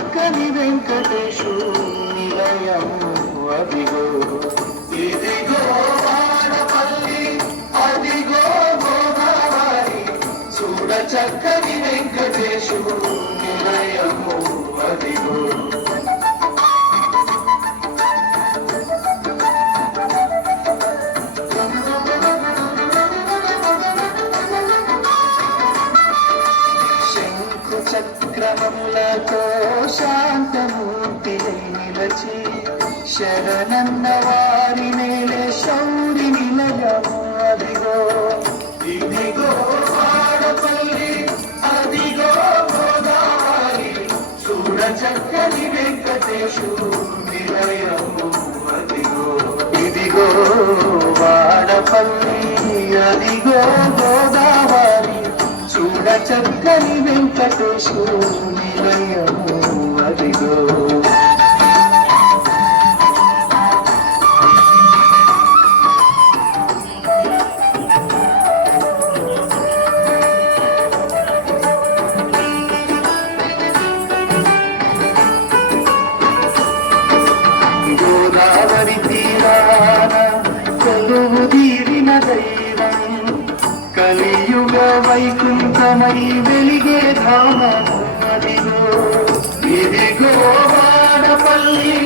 చక్కని వెంకటేశు నిలయము అదిగో. ఇదిగో వాడపల్లి అదిగో గోదావరి చూడ చక్కని వెంకటేశు నిలయము అదిగో. చక్రములతో శాంతమూర్తి నిలచి శరణన్న వారి నేలే శౌరి నిలయము అదిగో. ఇదిగో వాడపల్లి అదిగో గోదావరి చూడ చక్కని వెంకటేశు నిలయము అదిగో. ఇదిగో వాడపల్లి అదిగో గోదావరి చూడ చక్కని వెంకటేశు నిలయము అదిగో. గోదావరి తీరాన కొలువు తీరిన దైవం కలియుగ వైకుంఠమై వెలిగే ధామము అదిగో. ఇదిగో వాడపల్లి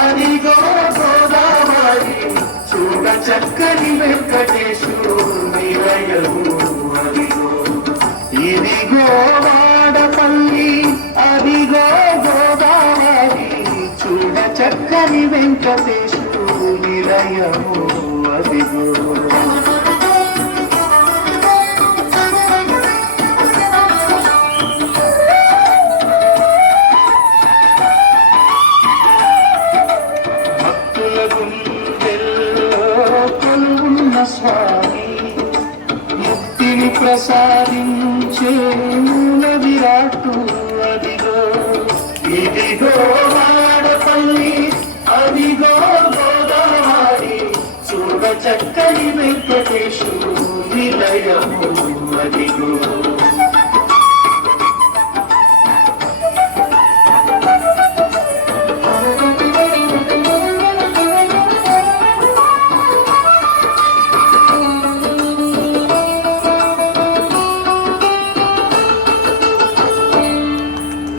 అదిగో గోదావరి చూడ చక్కని వెంకటేశు నిలయము అదిగో. ఇదిగో వాడపల్లి అదిగో గోదావరి చూడ చక్కని వెంకటేశు నిలయము అదిగో. కొలువున్న స్వామి ముక్తిని ప్రసాదించే మూల విరాటు అదిగో. ఇదిగో వాడపల్లి అదిగో గోదావరి చూడ చక్కని వెంకటేశు నిలయము అదిగో.